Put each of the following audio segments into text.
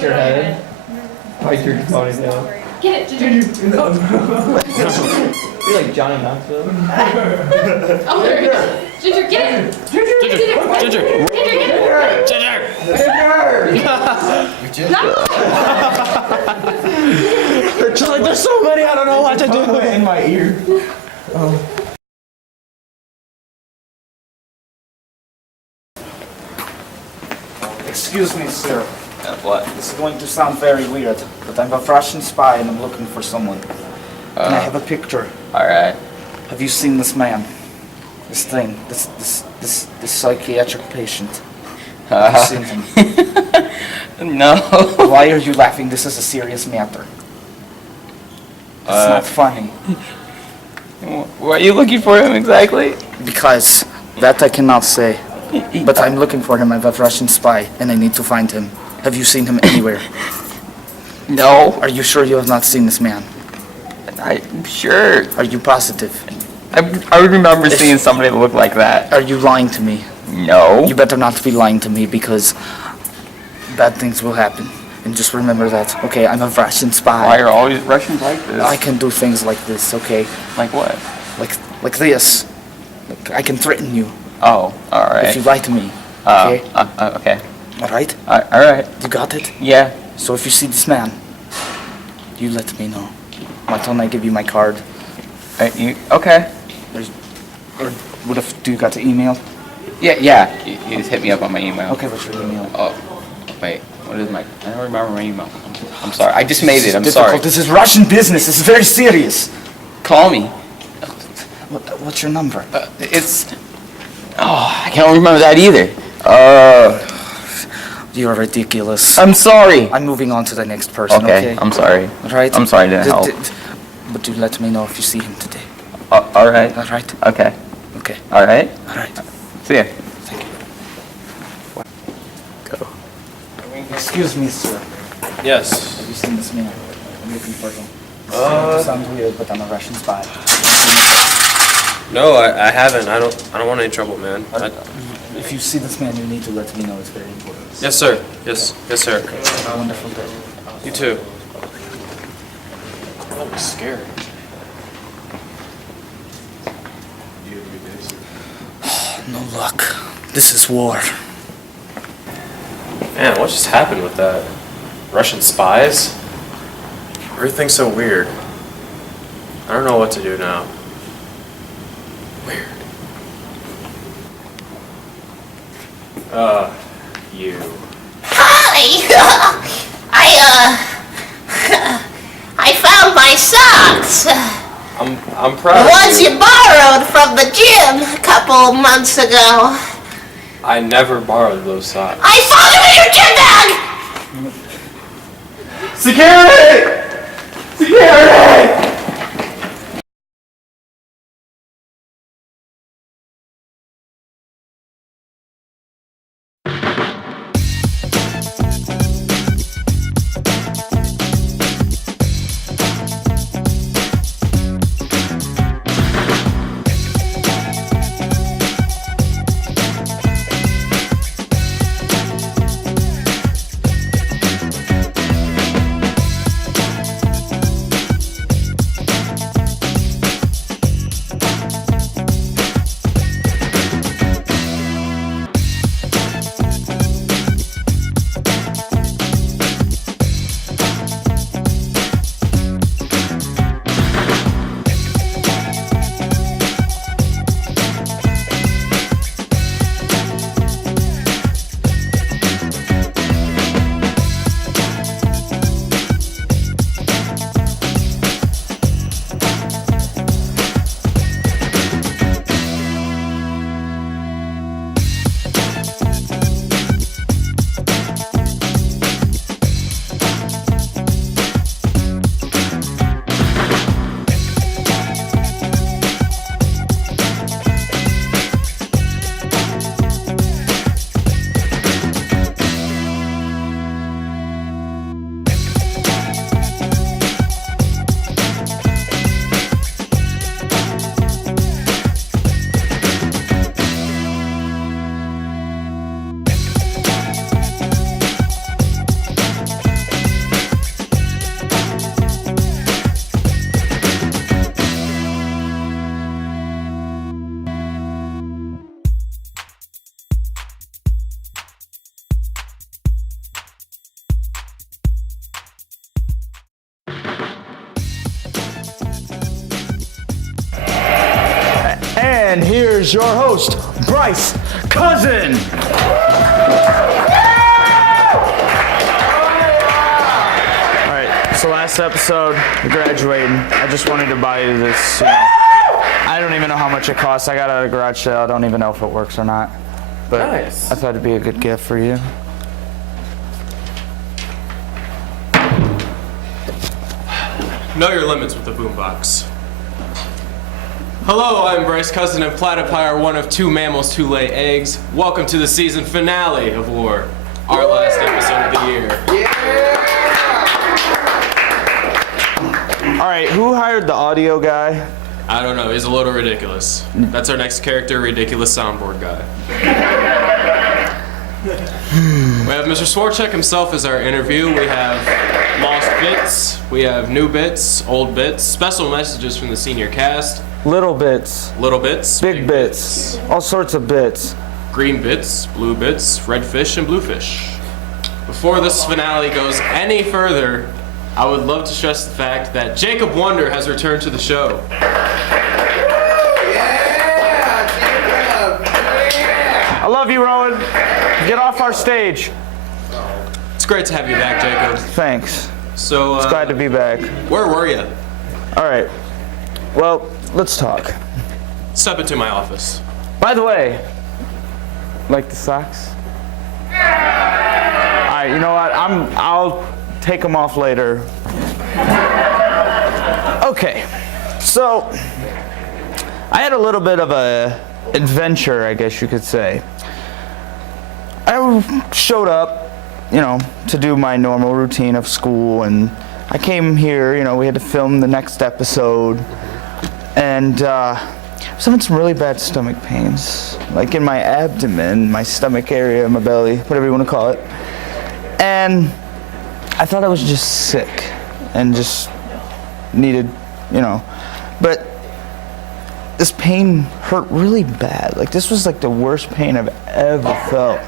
your head. Like your ponytail. Get it, Ginger. You're like Johnny Knoxville. Oh, there it is. Ginger, get it. Ginger. Ginger. No. There's so many, I don't know what to do. In my ear. Excuse me, sir. What? This is going to sound very weird, but I'm a Russian spy and I'm looking for someone. Can I have a picture? Alright. Have you seen this man? This thing? This psychiatric patient? Have you seen him? No. Why are you laughing? This is a serious matter. It's not funny. Why are you looking for him exactly? Because that I cannot say. But I'm looking for him. I'm a Russian spy and I need to find him. Have you seen him anywhere? No. Are you sure you have not seen this man? I'm sure. Are you positive? I would remember seeing somebody that looked like that. Are you lying to me? No. You better not be lying to me because bad things will happen. And just remember that, okay, I'm a Russian spy. Why are always Russians like this? I can do things like this, okay? Like what? Like this. Like, I can threaten you Oh, alright. if you lie to me, okay? Okay. Alright? Alright. You got it? Yeah. So if you see this man, you let me know. Why don't I give you my card? Okay. Or what if, do you got the email? Yeah. You just hit me up on my email. Okay, what's your email? Oh, wait. What is my... I don't remember my email. I'm sorry. I just made it. I'm Difficult. sorry. This is Russian business. This is very serious. Call me. What's your number? It's... Oh, I can't remember that either. You're ridiculous. I'm sorry. I'm moving on to the next person, okay? I'm sorry. Right? I'm sorry to help. But you let me know if you see him today. Alright. Alright? Okay. Okay. Alright. Alright. See ya. Thank you. Go. Excuse me, sir. Yes. Have you seen this man? I'm looking for him. It sounds weird, but I'm a Russian spy. No, I haven't. I don't want any trouble, man. If you see this man, you need to let me know. It's very important. Yes, sir. Yes, sir. Have a wonderful day. You too. I'm scared. No luck. This is war. Man, what just happened with that? Russian spies? Everything's so weird. I don't know what to do now. Weird. You. Hi! I found my socks. I'm proud The of ones you borrowed from the gym a couple months ago. I never borrowed those socks. I found them in your gym bag! Security! Security! And here's your host, Bryce Cousin. All right, so last episode, you're graduating. I just wanted to buy you this. I don't even know how much it costs. I got it at a garage sale. I don't even know if it works or not. But Nice. I thought it'd be a good gift for you. Know your limits with the boombox. Hello, I'm Bryce Cousin and Platypire, one of two mammals to lay eggs. Welcome to the season finale of W.A.R, our last episode of the year. All right, who hired the audio guy? I don't know, he's a little ridiculous. That's our next character, ridiculous soundboard guy. We have Mr. Swortchek himself as our interview. We have lost bits, we have new bits, old bits, special messages from the senior cast, Little bits, little bits, big bits, all sorts of bits. green bits, blue bits, red fish, and blue fish. Before this finale goes any further, I would love to stress the fact that Jacob Wonder has returned to the show. I love you, Rowan. Get off our stage. It's great to have you back, Jacob. Thanks. So, Glad to be back. where were you? All right. Well, let's talk. Step into my office. By the way, like the socks? All right, you know what? I'll take them off later. Okay. So, I had a little bit of a adventure, I guess you could say. I showed up, to do my normal routine of school, and I came here, we had to film the next episode, and I was having some really bad stomach pains, like in my abdomen, my stomach area, my belly, whatever you want to call it. And I thought I was just sick and just needed, but this pain hurt really bad. Like, this was like the worst pain I've ever felt.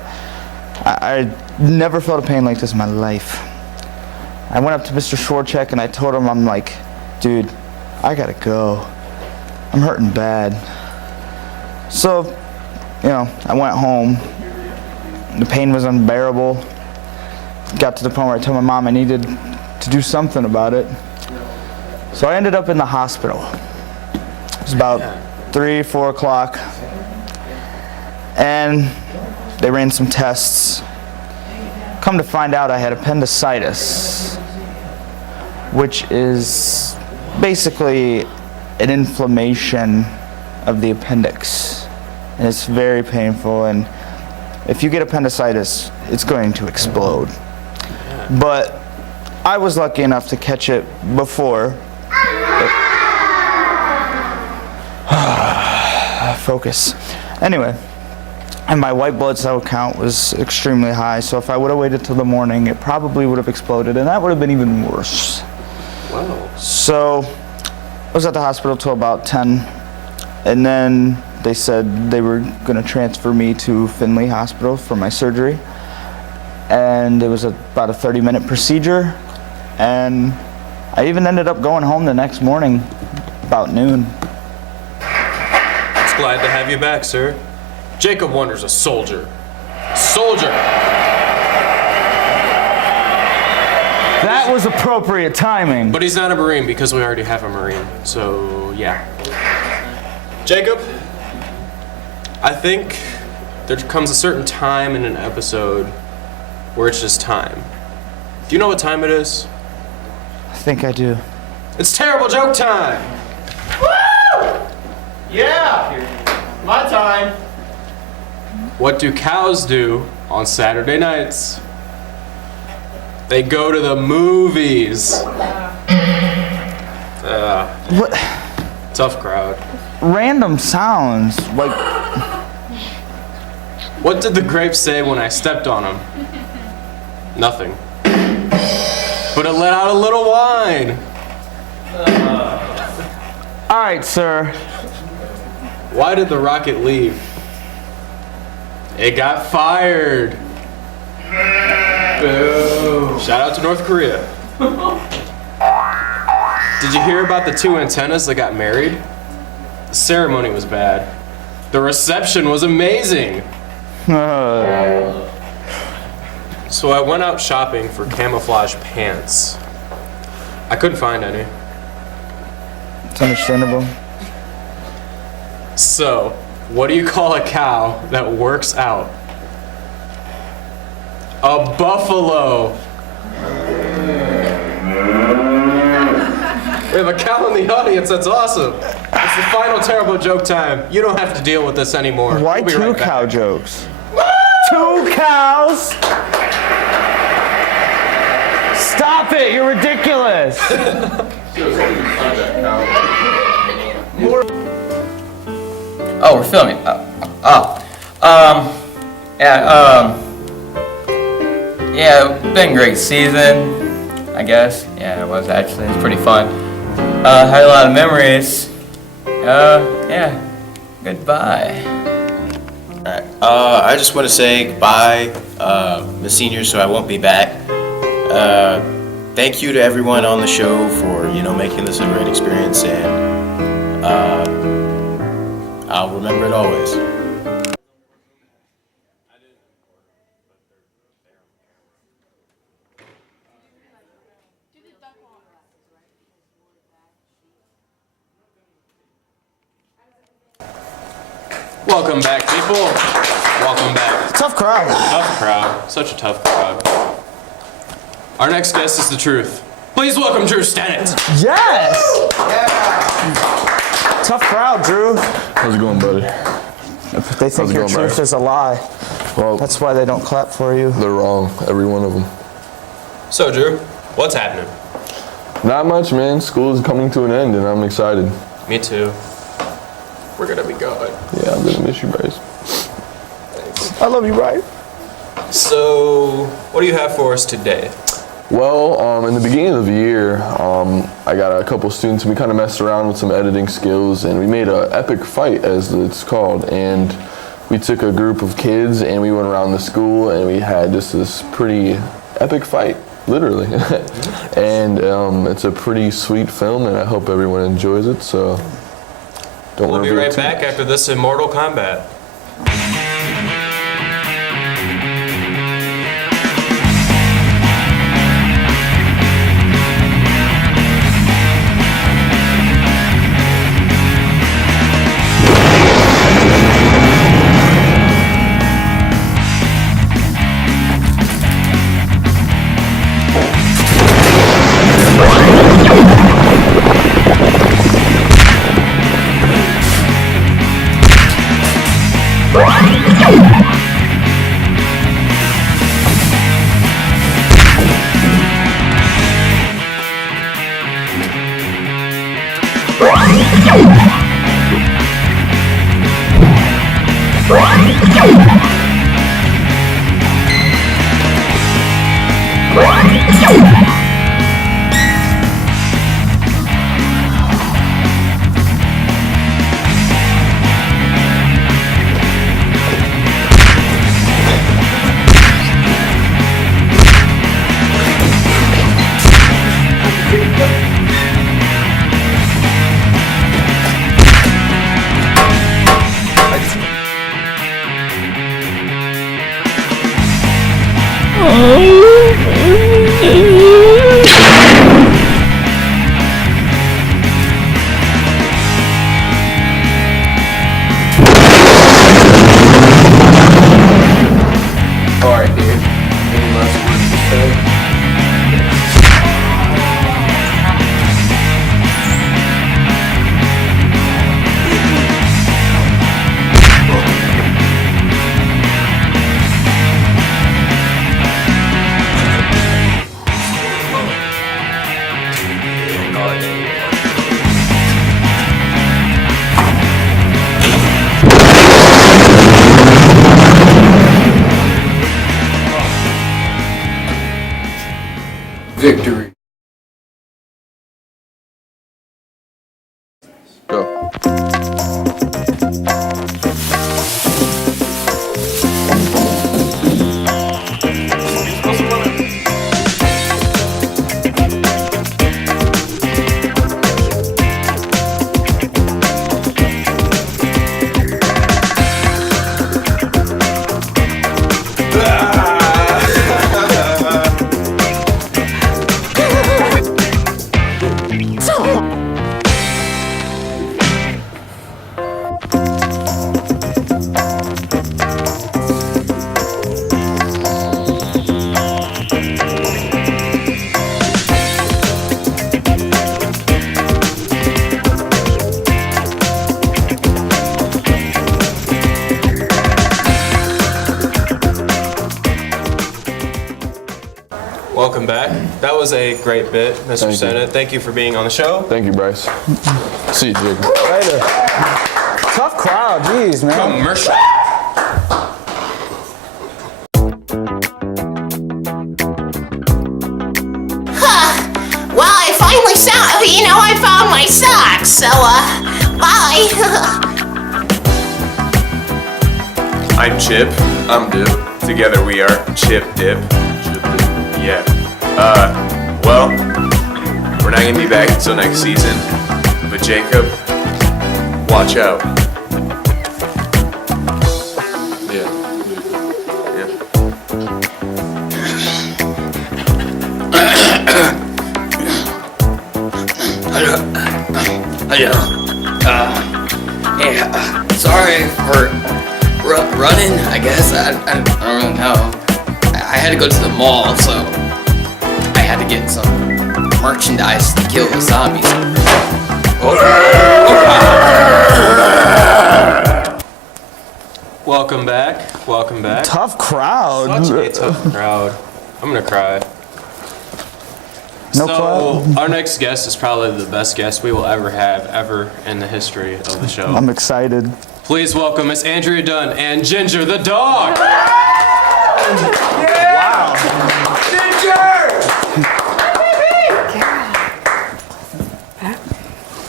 I never felt a pain like this in my life. I went up to Mr. Swortchek and I told him, I'm like, dude, I gotta go. I'm hurting bad. So, I went home. The pain was unbearable. Got to the point where I told my mom I needed to do something about it. So I ended up in the hospital. It was about 3, 4 o'clock. And they ran some tests. Come to find out I had appendicitis, which is basically an inflammation of the appendix. And it's very painful, and if you get appendicitis, it's going to explode. But I was lucky enough to catch it before. Focus. Anyway, and my white blood cell count was extremely high, so if I would have waited till the morning, it probably would have exploded, and that would have been even worse. Wow. So I was at the hospital till about 10, and then they said they were going to transfer me to Findlay Hospital for my surgery, and it was about a 30-minute procedure, and I even ended up going home the next morning about noon. It's glad to have you back, sir. Jacob Wonder's a soldier. Soldier! That was appropriate timing. But he's not a Marine because we already have a Marine, so yeah. Jacob, I think there comes a certain time in an episode where it's just time. Do you know what time it is? I think I do. It's terrible joke time! Yeah! My time. What do cows do on Saturday nights? They go to the movies. What? Tough crowd. Random sounds, like, What did the grapes say when I stepped on them? Nothing. But it let out a little whine. all right, sir. Why did the rocket leave? It got fired. Boo. Shout out to North Korea. Did you hear about the 2 antennas that got married? The ceremony was bad. The reception was amazing. So I went out shopping for camouflage pants. I couldn't find any. It's understandable. So, what do you call a cow that works out? A buffalo. We have a cow in the audience. That's awesome. It's the final terrible joke time. You don't have to deal with this anymore. Why We'll be two right back. cow jokes? 2 cows? Stop it! You're ridiculous. Oh, we're filming. Yeah, been a great season, I guess. Yeah, it was actually. It's pretty fun. Had a lot of memories. Yeah. Goodbye. Alright, I just want to say goodbye, the seniors, so I won't be back. Thank you to everyone on the show for, making this a great experience, and I'll remember it always. Welcome back, people. Welcome back. Tough crowd. Tough crowd. Such a tough crowd. Our next guest is the truth. Please welcome Drew Stennett. Yes! Tough crowd, Drew. How's it going, buddy? They think your truth is a lie. Well, That's why they don't clap for you. they're wrong, every one of them. So, Drew, what's happening? Not much, man. School is coming to an end, and I'm excited. Me too. We're gonna be going. Yeah, I'm gonna miss you, Bryce. I love you, right? So, what do you have for us today? Well, in the beginning of the year, I got a couple students, and we kind of messed around with some editing skills, and we made an epic fight, as it's called. And we took a group of kids, and we went around the school, and we had just this pretty epic fight, literally. And it's a pretty sweet film, and I hope everyone enjoys it. So, don't We'll be reveal right too back much. after this immortal combat. Alright, dude. Any last words to say? Victory. Go. welcome back. That was a great bit, Mr. Thank you. Sennett. Thank you for being on the show. Thank you, Bryce. See you, Jacob. Later. Tough crowd, jeez, man. Commercial. Well, I finally I found my socks, so, bye. I'm Chip. I'm Dip. Together we are Chip Dip. Yeah. Well, we're not gonna be back until next season. But Jacob, watch out. Yeah. Sorry for running, I guess. I don't really know. I had to go to the mall, so I had to get some merchandise to kill the zombies. Welcome back. Welcome back. Tough crowd. Such a tough crowd. I'm gonna cry. No So, clap? our next guest is probably the best guest we will ever have, ever in the history of the show. I'm excited. Please welcome Miss Andrea Dunn and Ginger the dog. Wow.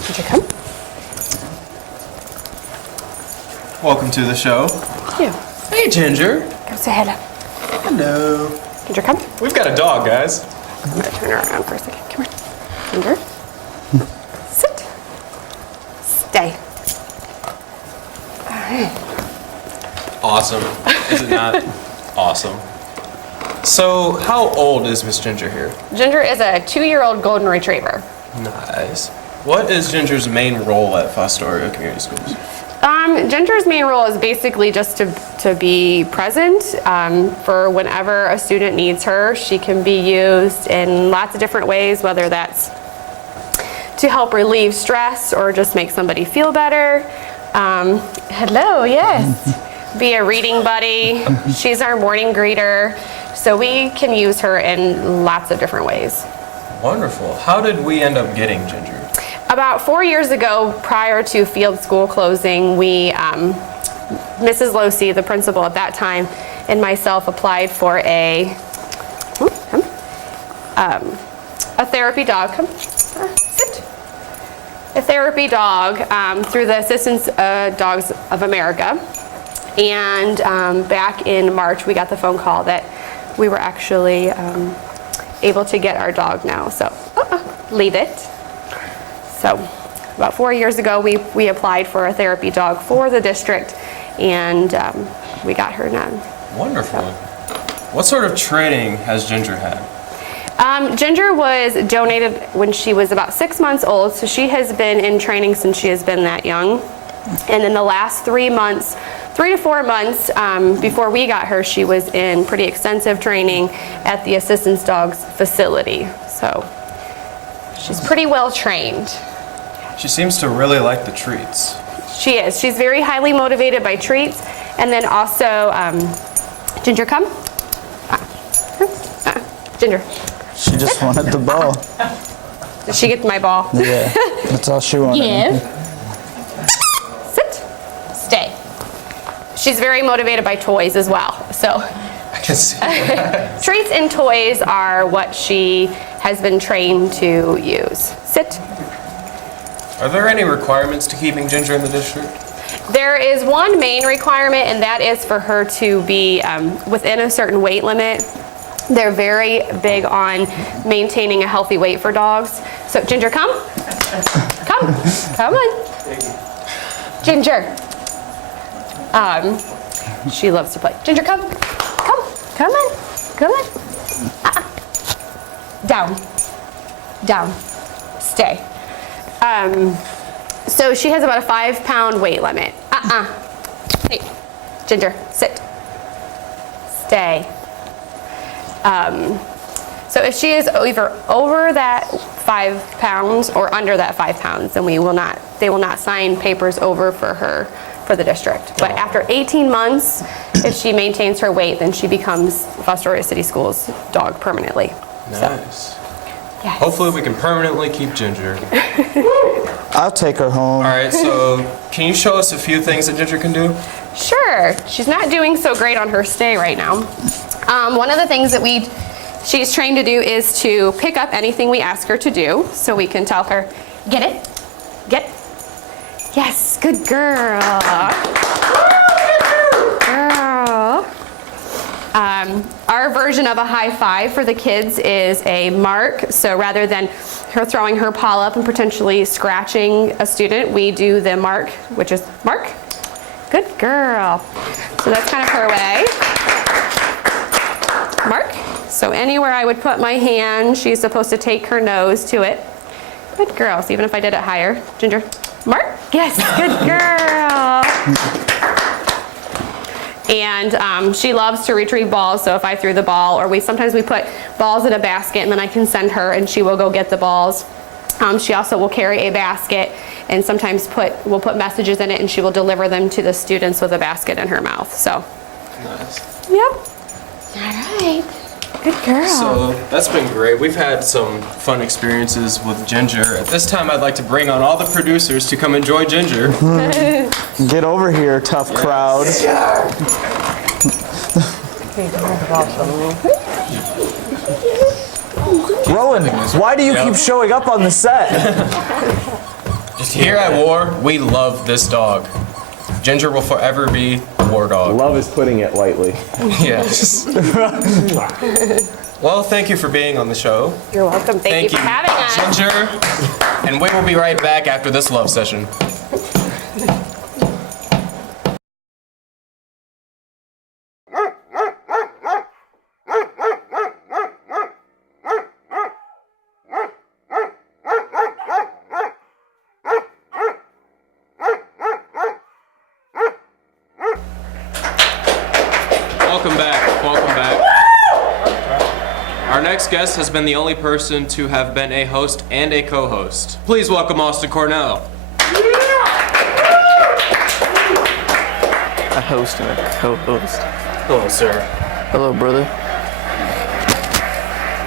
Did you come? Welcome to the show. Thank you. Hey, Ginger. Go say hello. Hello. Ginger, come. We've got a dog, guys. I'm gonna turn her around for a second. Come here. Ginger. Sit. Stay. All right. Awesome. Is it not awesome? So, how old is Miss Ginger here? Ginger is a 2-year-old golden retriever. Nice. What is Ginger's main role at Fostoria Community Schools? Ginger's main role is basically just to be present for whenever a student needs her. She can be used in lots of different ways, whether that's to help relieve stress or just make somebody feel better. Hello, yes. Be a reading buddy. She's our morning greeter. So we can use her in lots of different ways. Wonderful. How did we end up getting Ginger? About 4 years ago, prior to field school closing, we, Mrs. Losey, the principal at that time, and myself applied for a therapy dog. Come, sit. A therapy dog through the Assistance Dogs of America. And back in March, we got the phone call that we were actually able to get our dog now. So, leave it. So about 4 years ago, we applied for a therapy dog for the district, and we got her now. Wonderful. What sort of training has Ginger had? Ginger was donated when she was about 6 months old, so she has been in training since she has been that young. And in the last 3 to 4 months before we got her, she was in pretty extensive training at the Assistance Dogs facility. So she's pretty well trained. She seems to really like the treats. She is. She's very highly motivated by treats. And then also, Ginger, come. Ginger. She just wanted the ball. Did she get my ball? Yeah, that's all she wanted. Give. Sit. Stay. She's very motivated by toys as well. So I can see that. treats and toys are what she has been trained to use. Sit. Are there any requirements to keeping Ginger in the district? There is one main requirement, and that is for her to be within a certain weight limit. They're very big on maintaining a healthy weight for dogs. So, Ginger, come. Come on. Ginger. She loves to play. Ginger, come on. Down. Stay. So she has about a 5-pound weight limit. Hey, Ginger, sit. Stay. So if she is either over that 5 pounds or under that 5 pounds, then they will not sign papers over for her for the district. But after 18 months, if she maintains her weight, then she becomes Fostoria City Schools dog permanently. Nice. Yes. Hopefully we can permanently keep Ginger. I'll take her home. All right, so can you show us a few things that Ginger can do? Sure. She's not doing so great on her stay right now. One of the things that she's trained to do is to pick up anything we ask her to do. So we can tell her, get it, get it. Yes, good girl. Girl. Our version of a high five for the kids is a mark. So rather than her throwing her paw up and potentially scratching a student, we do the mark, which is mark. Good girl. So that's kind of her way. Mark. So anywhere I would put my hand, she's supposed to take her nose to it. Good girl. So even if I did it higher, Ginger. Mark. Yes, good girl. And she loves to retrieve balls, so if I threw the ball, or sometimes we put balls in a basket and then I can send her and she will go get the balls. She also will carry a basket and sometimes we'll put messages in it and she will deliver them to the students with a basket in her mouth. So. Nice. Yep. All right. Good girl. So that's been great. We've had some fun experiences with Ginger. At this time, I'd like to bring on all the producers to come enjoy Ginger. Get over here, tough crowd. Rowan, why do you keep showing up on the set? Here at W.A.R, we love this dog. Ginger will forever be the W.A.R dog. Love is putting it lightly. Yes. Well, thank you for being on the show. You're welcome. Thank you for having us. Ginger. And we will be right back after this love session. Welcome back. Welcome back. Our next guest has been the only person to have been a host and a co-host. Please welcome Austin Cornell. A host and a co-host. Hello, sir. Hello, brother.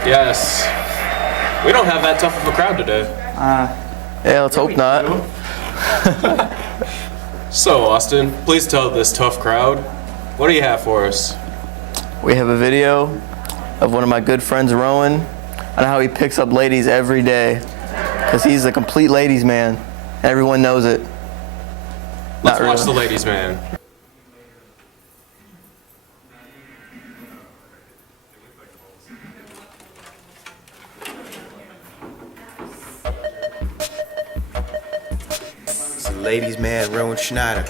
Yes. We don't have that tough of a crowd today. Yeah, let's hope not. So, Austin, please tell this tough crowd, what do you have for us? We have a video of one of my good friends, Rowan, on how he picks up ladies every day. Because he's a complete ladies' man. Everyone knows it. Let's Not watch really. the ladies' man. It's the ladies' man, Rowan Schneider.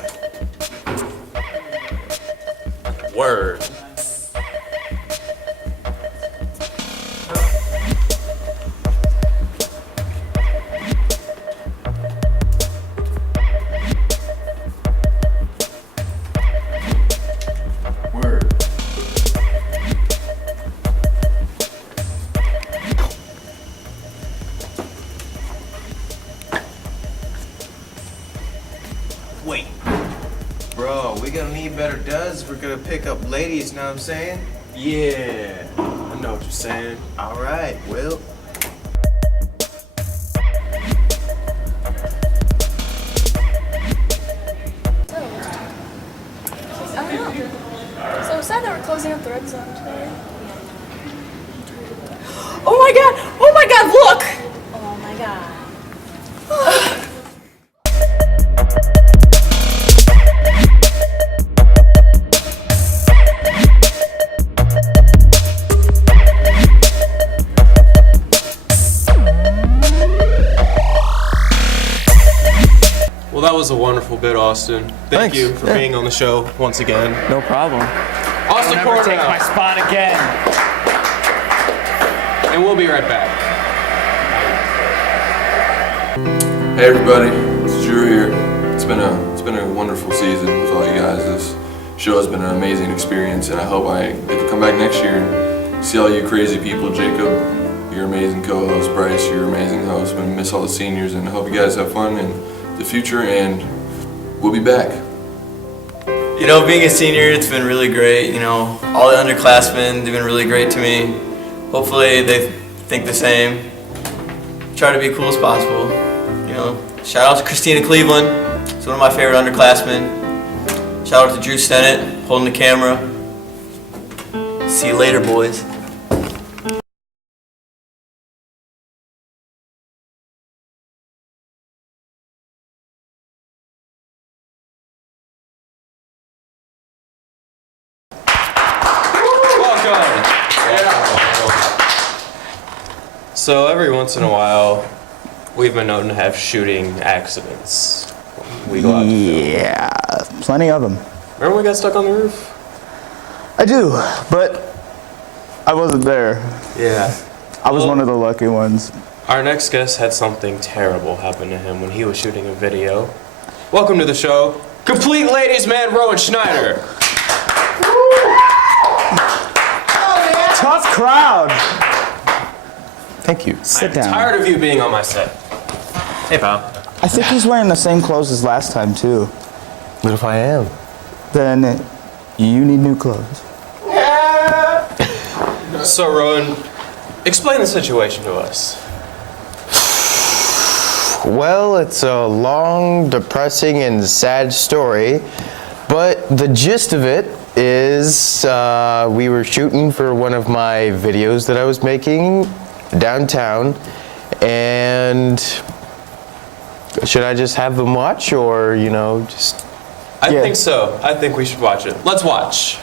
Word. Wait. Bro, we gonna need better does if we're gonna pick up ladies, know what I'm saying? Yeah, I know what you're saying. Alright, well. I don't know. So sad that we're closing up the red zone today. Oh my god! Oh my god, look! Oh my god. Well, that was a wonderful bit, Austin. Thank Thanks. you for Yeah. being on the show once again. No problem. Austin Never take Cornell. my spot again. And we'll be right back. Hey everybody, it's Drew here. It's been a wonderful season with all you guys. This show has been an amazing experience, and I hope I get to come back next year and see all you crazy people. Jacob, you're amazing co-host. Bryce, you're amazing host. We miss all the seniors, and I hope you guys have fun in the future. And we'll be back. You know, being a senior, it's been really great. You know, all the underclassmen, they've been really great to me. Hopefully they think the same. Try to be cool as possible. You know, shout out to Christina Cleveland. She's one of my favorite underclassmen. Shout out to Drew Stennett, holding the camera. See you later, boys. So every once in a while, we've been known to have shooting accidents. We go out to film. Yeah, plenty of them. Remember when we got stuck on the roof? I do, but I wasn't there. Yeah. I was one of the lucky ones. Our next guest had something terrible happen to him when he was shooting a video. Welcome to the show, Complete Ladies Man Rowan Schneider. Tough crowd. Thank you. Sit I'm down. tired of you being on my set. Hey, pal. I think he's wearing the same clothes as last time, too. What if I am? Then you need new clothes. So, Rowan, explain the situation to us. Well, it's a long, depressing, and sad story, but the gist of it is we were shooting for one of my videos that I was making downtown, and should I just have them watch, or, you know, just... I think so. I think we should watch it. Let's watch.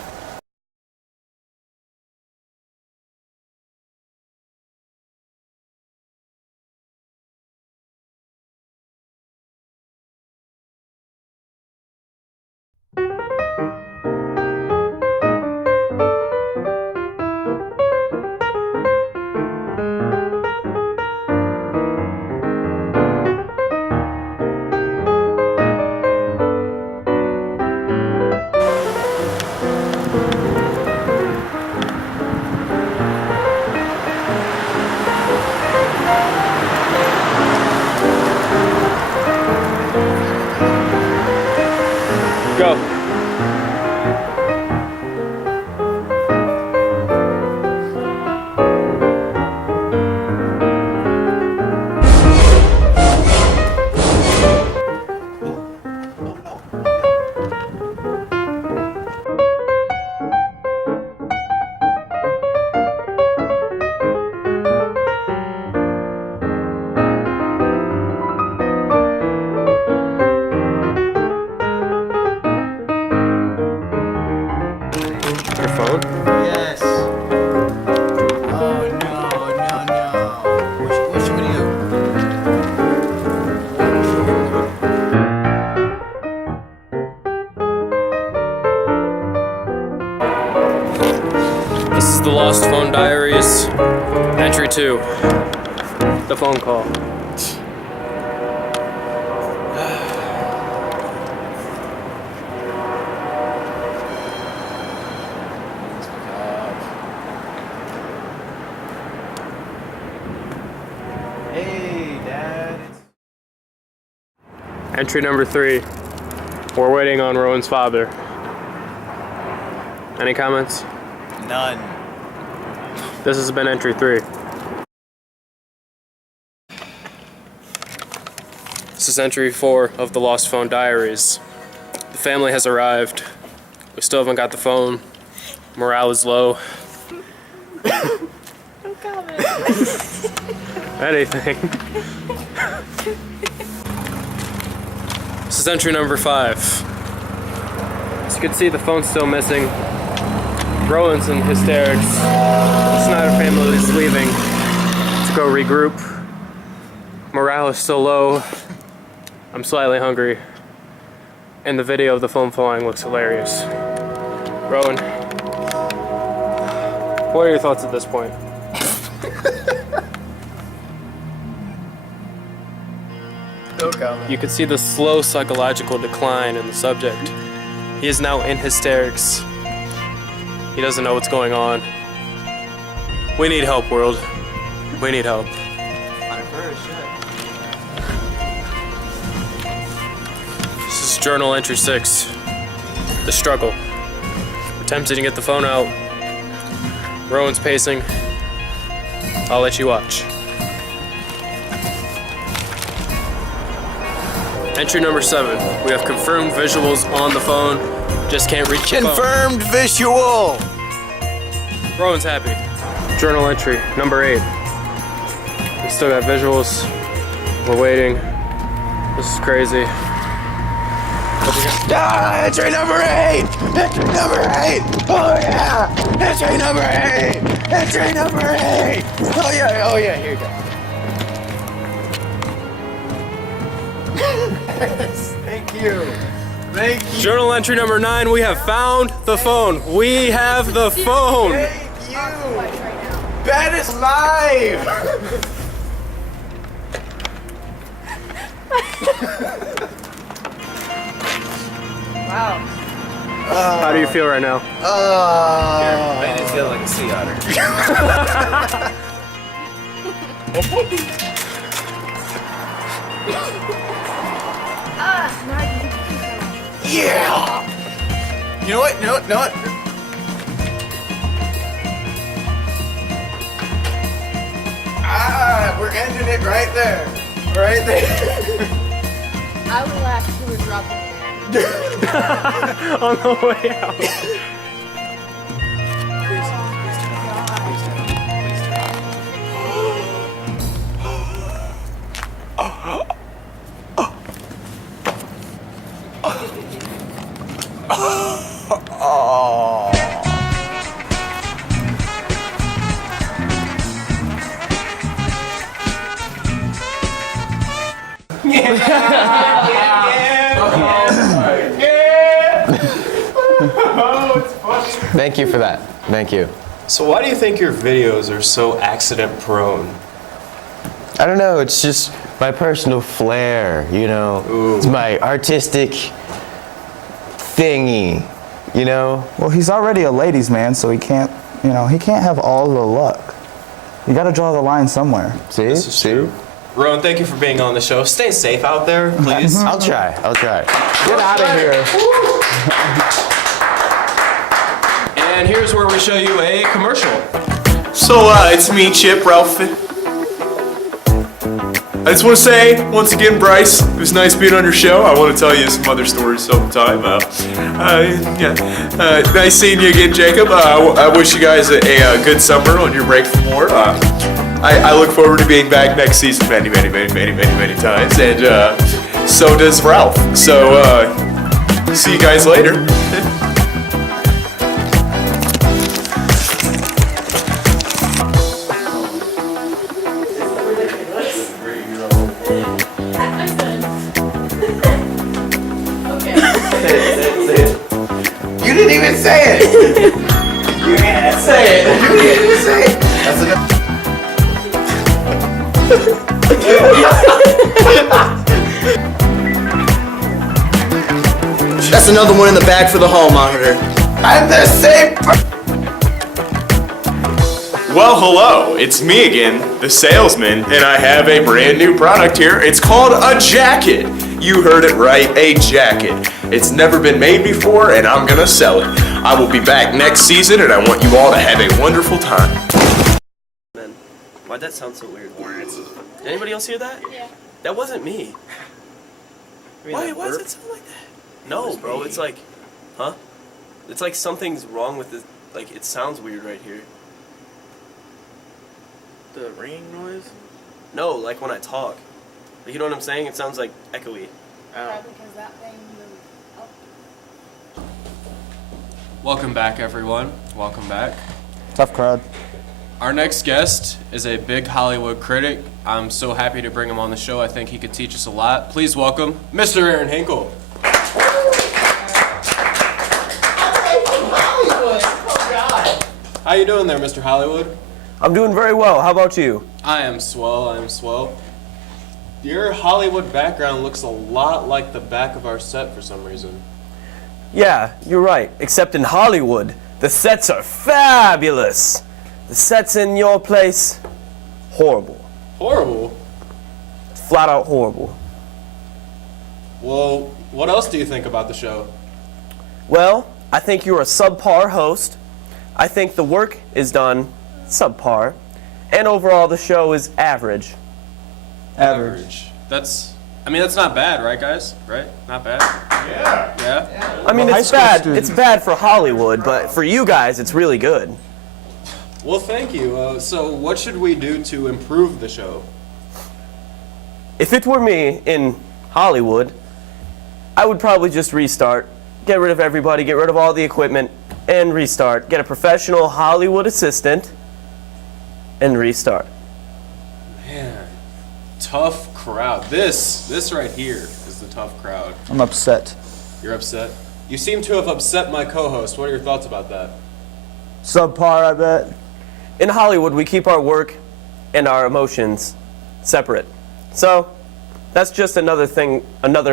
Go. Your phone? Yes. Oh no. Which video? This is the Lost Phone Diaries, entry 2, the phone call. Hey, Dad. Entry number 3, we're waiting on Rowan's father. Any comments? None. This has been entry 3. This is entry 4 of the Lost Phone Diaries. The family has arrived. We still haven't got the phone. Morale is low. No comment. Anything. This is entry number 5. As you can see, the phone's still missing. Rowan's in hysterics. The Snyder family is leaving to go regroup. Morale is still low. I'm slightly hungry. And the video of the phone falling looks hilarious. Rowan, what are your thoughts at this point? No comment. You can see the slow psychological decline in the subject. He is now in hysterics. He doesn't know what's going on. We need help, world. We need help. This is journal entry 6. The struggle. Attempting to get the phone out. Rowan's pacing. I'll let you watch. Entry number 7. We have confirmed visuals on the phone. Just can't reach the phone. Confirmed visual. Rowan's happy. Journal entry number 8. We still got visuals. We're waiting. This is crazy. Entry number 8. Entry number 8. Oh yeah. Entry number 8. Entry number 8. Oh yeah. Oh yeah. Here you go. Thank you. Thank you. Journal entry number 9. We have found the phone. We have the phone. Thank you. Ben is live. Wow. How do you feel right now? Made it feel like a sea otter. Yeah. You know what? You know what? You know what? We're ending it right there. Right there. I would laugh if you were dropping it. On the way out. Thank you for that. Thank you. So why do you think your videos are so accident prone? I don't know. It's just my personal flair, you know. Ooh. It's my artistic thingy, you know. Well, he's already a ladies' man, so he can't, you know, he can't have all the luck. You gotta draw the line somewhere. See? This is true. Rowan, thank you for being on the show. Stay safe out there, please. I'll try. I'll try. Get out of here. And here's where we show you a commercial. So, it's me, Chip, Ralph. I just want to say, once again, Bryce, it was nice being on your show. I want to tell you some other stories sometime. Nice seeing you again, Jacob. I wish you guys a good summer on your break from war. I look forward to being back next season many times, and so does Ralph. So, see you guys later. You didn't even say it. You didn't say it. You didn't even say it. That's enough. That's another one in the bag for the hall monitor. I'm the same. Well, hello, it's me again, the salesman, and I have a brand new product here. It's called a jacket. You heard it right, a jacket. It's never been made before, and I'm gonna sell it. I will be back next season, and I want you all to have a wonderful time. Why'd that sound so weird? Did anybody else hear that? Yeah. That wasn't me. Why does it sound like that? No, bro, it's like, huh? It's like something's wrong with this, like it sounds weird right here. The ringing noise? No, like when I talk. Like, you know what I'm saying? It sounds like echoey. Probably because that thing moved up. Welcome back, everyone. Welcome back. Tough crowd. Our next guest is a big Hollywood critic. I'm so happy to bring him on the show. I think he could teach us a lot. Please welcome Mr. Aaron Hinkle. How you doing there, Mr. Hollywood? I'm doing very well. How about you? I am swell. I am swell. Your Hollywood background looks a lot like the back of our set for some reason. Yeah, you're right. Except in Hollywood, the sets are fabulous. The sets in your place, horrible. Horrible? Flat out horrible. Well, what else do you think about the show? Well, I think you're a subpar host. I think the work is done subpar. And overall, the show is average. Average. That's not bad, right, guys? Right? Not bad? Yeah. I mean, it's bad. It's bad for Hollywood, but for you guys, it's really good. Well, thank you. So what should we do to improve the show? If it were me in Hollywood, I would probably just restart. Get rid of everybody, get rid of all the equipment, and restart. Get a professional Hollywood assistant, and restart. Man, tough crowd. This right here is the tough crowd. I'm upset. You're upset? You seem to have upset my co-host. What are your thoughts about that? Subpar, I bet. In Hollywood, we keep our work and our emotions separate. So, that's just another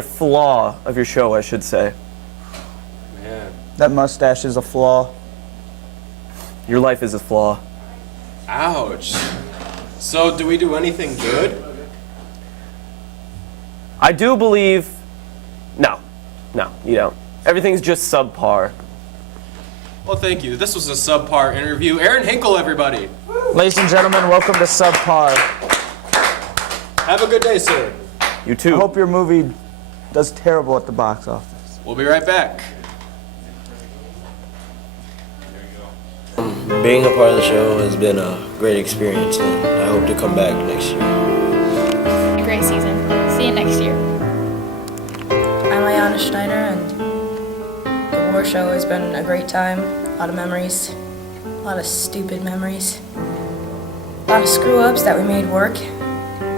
flaw of your show, I should say. Man. That mustache is a flaw. Your life is a flaw. Ouch. So, do we do anything good? I do believe... No, you don't. Everything's just subpar. Well, thank you. This was a subpar interview. Aaron Hinkle, everybody. Ladies and gentlemen, welcome to Subpar. Have a good day, sir. You too. I hope your movie does terrible at the box office. We'll be right back. Being a part of the show has been a great experience, and I hope to come back next year. A great season. See you next year. I'm Ayana Schneider, and the W.A.R show has been a great time. A lot of memories, a lot of stupid memories, a lot of screw-ups that we made work,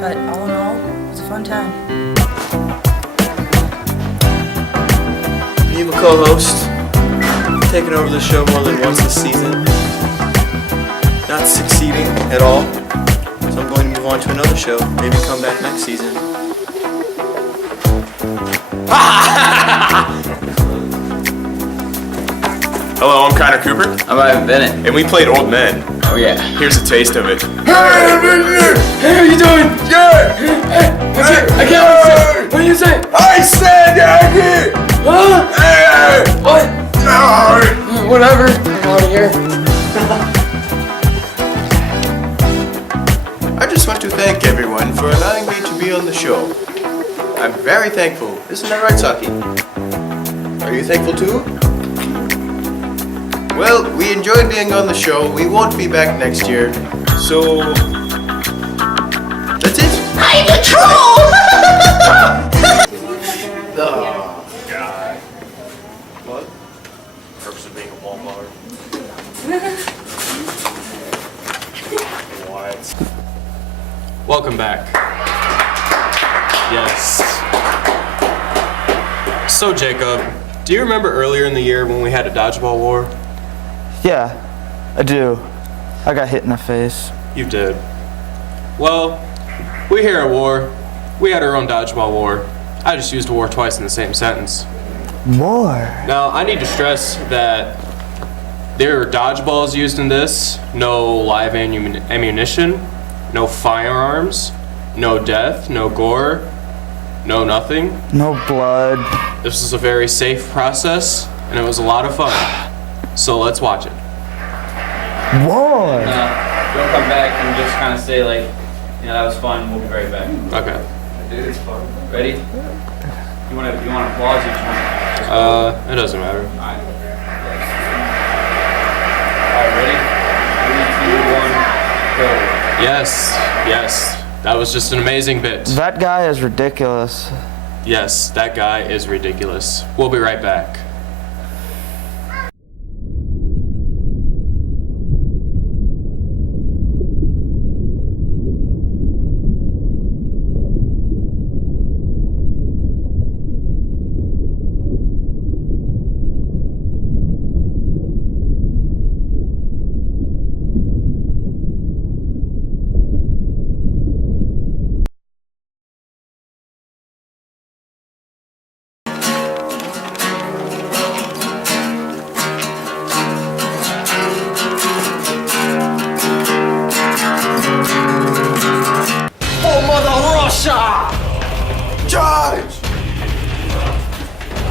but all in all, it was a fun time. Being a co-host, taking over the show more than once this season, not succeeding at all, so I'm going to move on to another show, maybe come back next season. Hello, I'm Connor Cooper. I'm Ivan Bennett. And we played Old Men. Oh yeah. Here's a taste of it. Hey, how you doing? Yeah! I can't understand. What do you say? I said Yankee! Huh? Hey! What? Whatever. I'm out of here. I just want to thank everyone for allowing me to be on the show. I'm very thankful. Isn't that right, Saki? Are you thankful too? Well, we enjoyed being on the show. We won't be back next year. So, that's it. I'm a troll! Oh, God. What? Purpose of being a Walmart. What? Welcome back. Yes. So, Jacob, do you remember earlier in the year when we had a dodgeball war? Yeah, I do. I got hit in the face. You did. Well, we here at W.A.R, we had our own dodgeball war. I just used war twice in the same sentence. War? Now, I need to stress that there are dodgeballs used in this, no live ammunition, no firearms, no death, no gore, no nothing. No blood. This was a very safe process, and it was a lot of fun. So let's watch it. War? Don't come back and just kind of say like, that was fun. We'll be right back. Okay. Dude, it's fun. Ready? You want applause? Or It doesn't matter. Alright, ready? 3, 2, 1, go. Yes. That was just an amazing bit. That guy is ridiculous. Yes, that guy is ridiculous. We'll be right back.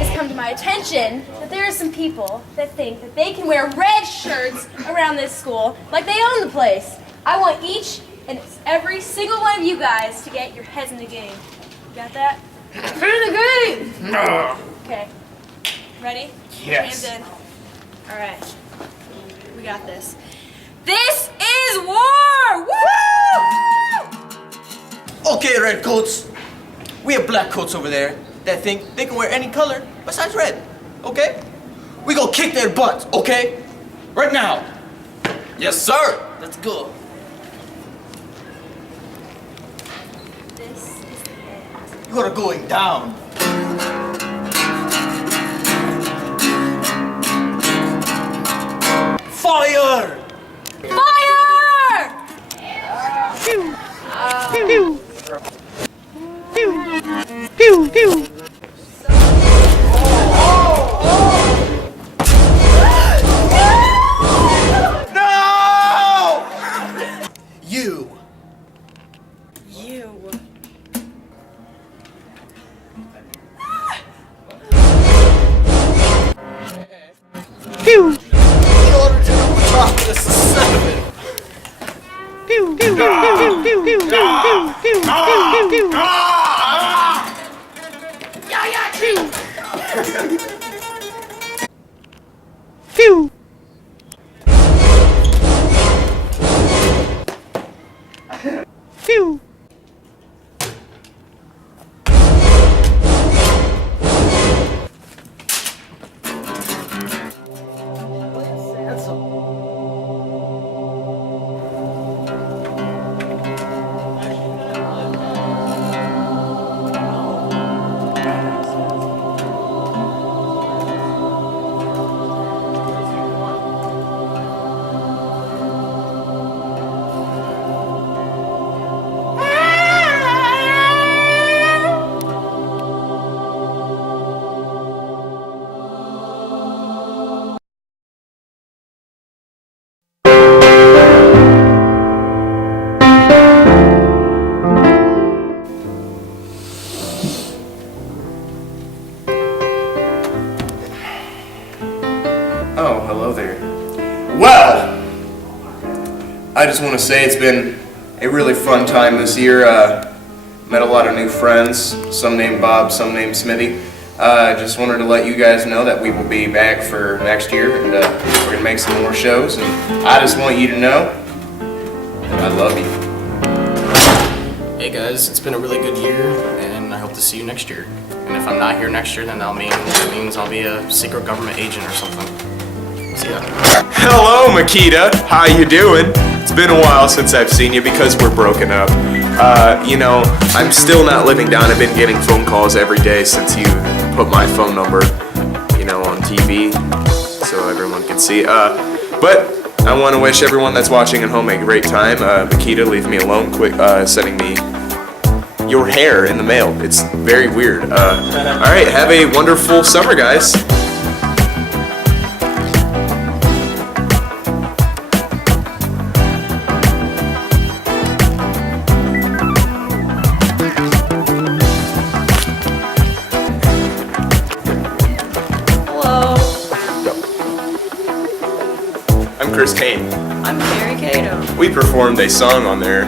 It's come to my attention that there are some people that think that they can wear red shirts around this school like they own the place. I want each and every single one of you guys to get your heads in the game. You got that? Head in the game! Okay. Ready? Yes. Hands in. All right. We got this. This is war! Woo! Okay, red coats. We have black coats over there that think they can wear any color besides red. Okay? We go kick their butts, okay? Right now. Yes, sir. Let's go. This is the end. You are going down. Fire! Fire! No! You. In order to metropolis is 7. Oh, hello there. Well, I just want to say it's been a really fun time this year. Met a lot of new friends, some named Bob, some named Smithy. Just wanted to let you guys know that we will be back for next year, and we're going to make some more shows. And I just want you to know that I love you. Hey guys, it's been a really good year, and I hope to see you next year. And if I'm not here next year, then that means I'll be a secret government agent or something. See ya. Hello, Makita. How you doing? It's been a while since I've seen you because we're broken up. You know, I'm still not living down. I've been getting phone calls every day since you put my phone number, you know, on TV so everyone can see. But I want to wish everyone that's watching at home a great time. Makita, leave me alone. Quit sending me your hair in the mail. It's very weird. Alright, have a wonderful summer, guys. Hello. I'm Chris Kane. I'm Carrie Cato. We performed a song on their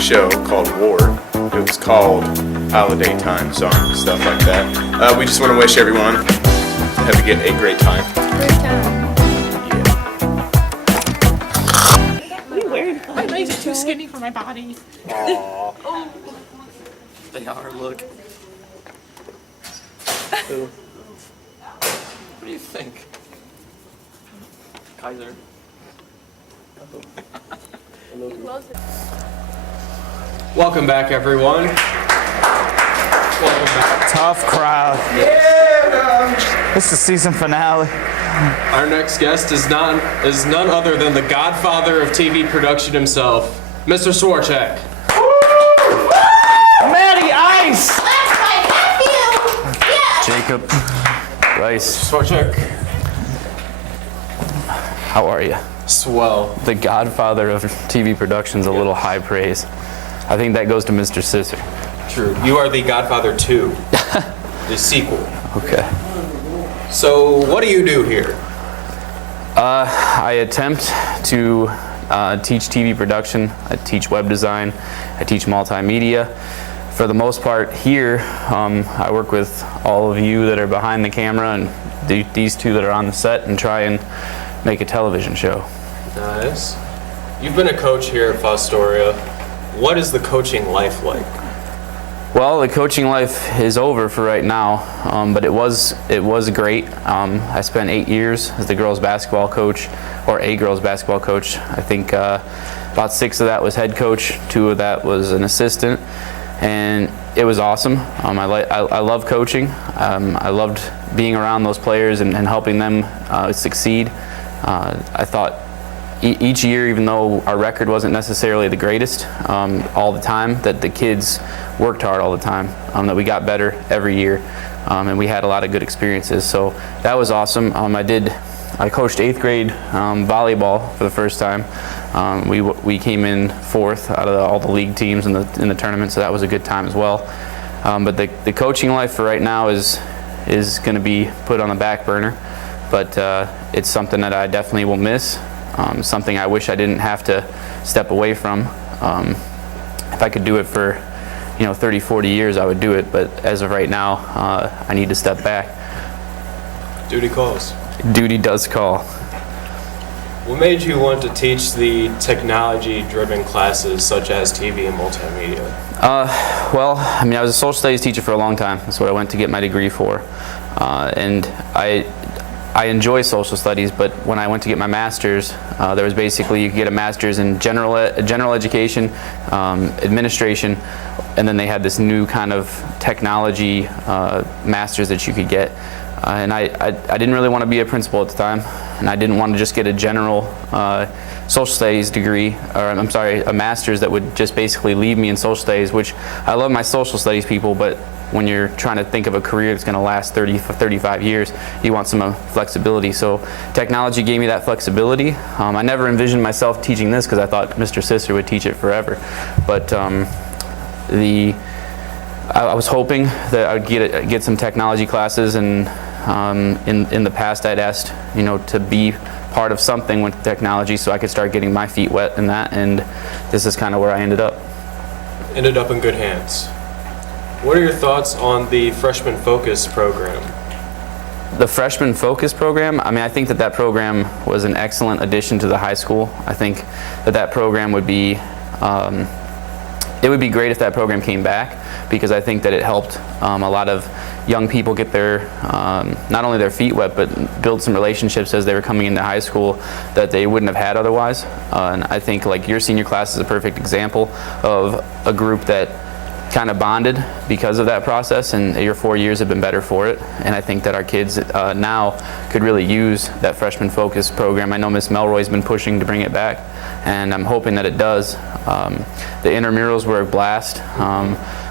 show called W.A.R. It was called Holiday Time Song, stuff like that. We just want to wish everyone have a great time. Great time. My legs are too skinny for my body. Oh. They are, look. What do you think? Kaiser. Welcome back, everyone. Welcome back. Tough crowd. Yeah! This is season finale. Our next guest is none other than the godfather of TV production himself, Mr. Swortchek. Matty Ice! That's my nephew! Yeah! Jacob, Rice, Swortchek. how are you? Swell. The godfather of TV production's a little high praise. I think that goes to Mr. Sisser. True. You are the Godfather 2, the sequel. Okay. So, what do you do here? I attempt to teach TV production, I teach web design, I teach multimedia. For the most part here, I work with all of you that are behind the camera and these two that are on the set and try and make a television show. Nice. You've been a coach here at Fostoria. What is the coaching life like? Well, the coaching life is over for right now, but it was great. I spent 8 years as the girls basketball coach, or a girls basketball coach. I think about 6 of that was head coach, 2 of that was an assistant, and it was awesome. I love coaching. I loved being around those players and helping them succeed. I thought each year, even though our record wasn't necessarily the greatest all the time, that the kids worked hard all the time, that we got better every year, and we had a lot of good experiences. So that was awesome. I coached 8th grade volleyball for the first time. We came in 4th out of all the league teams in the tournament, so that was a good time as well. But the coaching life for right now is going to be put on the back burner, but it's something that I definitely will miss. Something I wish I didn't have to step away from. If I could do it for 30, 40 years, I would do it, but as of right now, I need to step back. Duty calls. Duty does call. What made you want to teach the technology-driven classes such as TV and multimedia? Well, I was a social studies teacher for a long time. That's what I went to get my degree for. And I enjoy social studies, but when I went to get my master's, there was basically, you could get a master's in general education, administration, and then they had this new kind of technology master's that you could get. And I didn't really want to be a principal at the time, and I didn't want to just get a general social studies degree, or I'm sorry, a master's that would just basically leave me in social studies, which I love my social studies people, but when you're trying to think of a career that's going to last 30, 35 years, you want some flexibility. So technology gave me that flexibility. I never envisioned myself teaching this because I thought Mr. Sisser would teach it forever. But I was hoping that I would get some technology classes, and in the past I'd asked to be part of something with technology so I could start getting my feet wet in that, and this is kind of where I ended up. Ended up in good hands. What are your thoughts on the Freshman Focus program? The Freshman Focus program, I think that program was an excellent addition to the high school. I think that program would be, it would be great if that program came back, because I think that it helped a lot of young people get their, not only their feet wet, but build some relationships as they were coming into high school that they wouldn't have had otherwise. And I think like your senior class is a perfect example of a group that kind of bonded because of that process, and your 4 years have been better for it. And I think that our kids now could really use that Freshman Focus program. I know Miss Melroy's been pushing to bring it back, and I'm hoping that it does. The intramurals were a blast.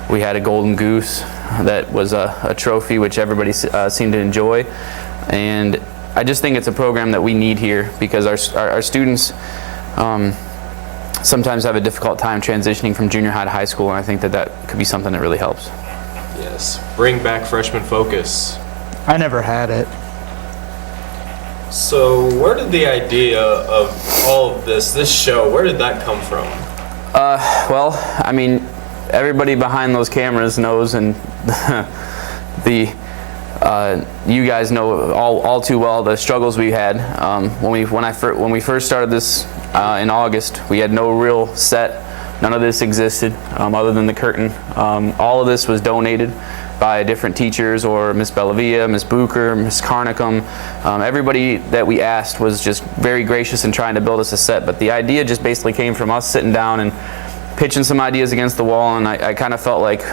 We had a golden goose that was a trophy which everybody seemed to enjoy, and I just think it's a program that we need here, because our students sometimes have a difficult time transitioning from junior high to high school, and I think that could be something that really helps. Yes, bring back Freshman Focus. I never had it. So where did the idea of all of this show, where did that come from? Well, everybody behind those cameras knows, and you guys know all too well the struggles we had. When we first started this in August, we had no real set. None of this existed other than the curtain. All of this was donated by different teachers, or Miss Bellavia, Miss Bucher, Miss Carnicum. Everybody that we asked was just very gracious in trying to build us a set. But the idea just basically came from us sitting down and pitching some ideas against the wall, and I kind of felt like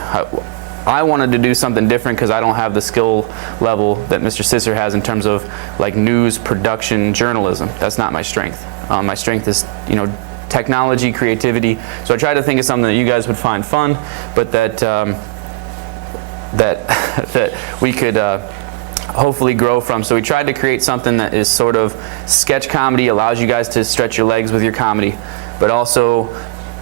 I wanted to do something different, because I don't have the skill level that Mr. Sisser has in terms of like news production journalism. That's not my strength. My strength is technology, creativity. So I tried to think of something that you guys would find fun, but that we could hopefully grow from. So we tried to create something that is sort of sketch comedy, allows you guys to stretch your legs with your comedy, but also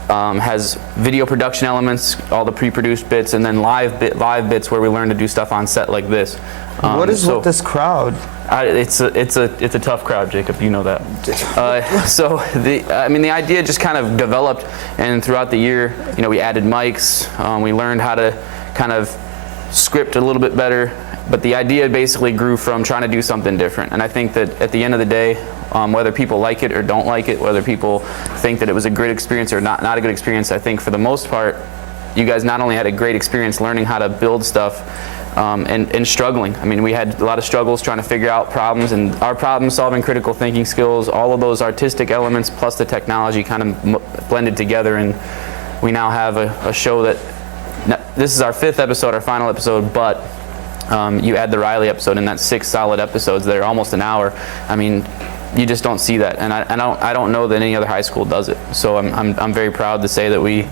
has video production elements, all the pre-produced bits, and then live bits where we learn to do stuff on set like this. What is with this crowd? It's a tough crowd, Jacob. You know that. So the idea just kind of developed, and throughout the year, we added mics. We learned how to kind of script a little bit better. But the idea basically grew from trying to do something different. And I think that at the end of the day, whether people like it or don't like it, whether people think that it was a great experience or not a good experience, I think for the most part, you guys not only had a great experience learning how to build stuff and struggling. I mean, we had a lot of struggles trying to figure out problems, and our problem solving, critical thinking skills, all of those artistic elements plus the technology kind of blended together, and we now have a show that, this is our 5th episode, our final episode, but you add the Riley episode, and that's 6 solid episodes that are almost an hour. I mean, you just don't see that, and I don't know that any other high school does it. So I'm very proud to say that we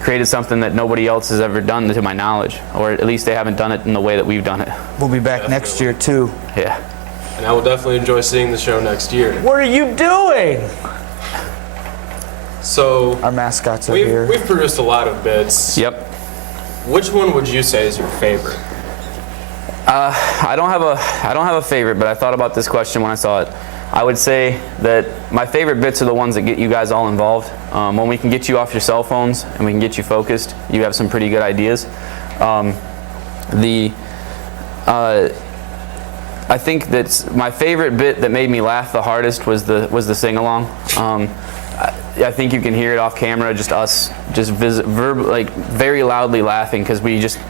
created something that nobody else has ever done, to my knowledge, or at least they haven't done it in the way that we've done it. We'll be back next year too. Yeah. And I will definitely enjoy seeing the show next year. What are you doing? So our mascots are here. We've produced a lot of bits. Yep. Which one would you say is your favorite? I don't have a favorite, but I thought about this question when I saw it. I would say that my favorite bits are the ones that get you guys all involved. When we can get you off your cell phones and we can get you focused, you have some pretty good ideas. I think that my favorite bit that made me laugh the hardest was the sing-along. I think you can hear it off camera, just us very loudly laughing, because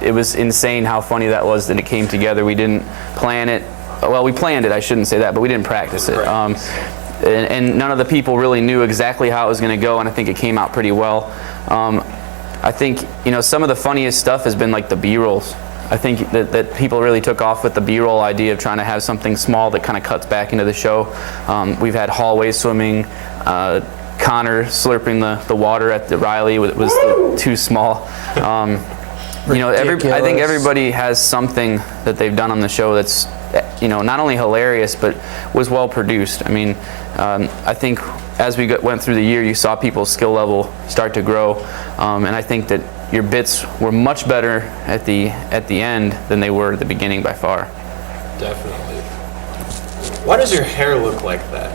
it was insane how funny that was that it came together. We didn't plan it. Well, we planned it, I shouldn't say that, but we didn't practice it. And none of the people really knew exactly how it was going to go, and I think it came out pretty well. I think, some of the funniest stuff has been like the B-rolls. I think that people really took off with the B-roll idea of trying to have something small that kind of cuts back into the show. We've had hallway swimming, Connor slurping the water at the Riley was too small. I think everybody has something that they've done on the show that's not only hilarious but was well produced. I mean, I think as we went through the year, you saw people's skill level start to grow, and I think that your bits were much better at the end than they were at the beginning by far. Definitely. Why does your hair look like that?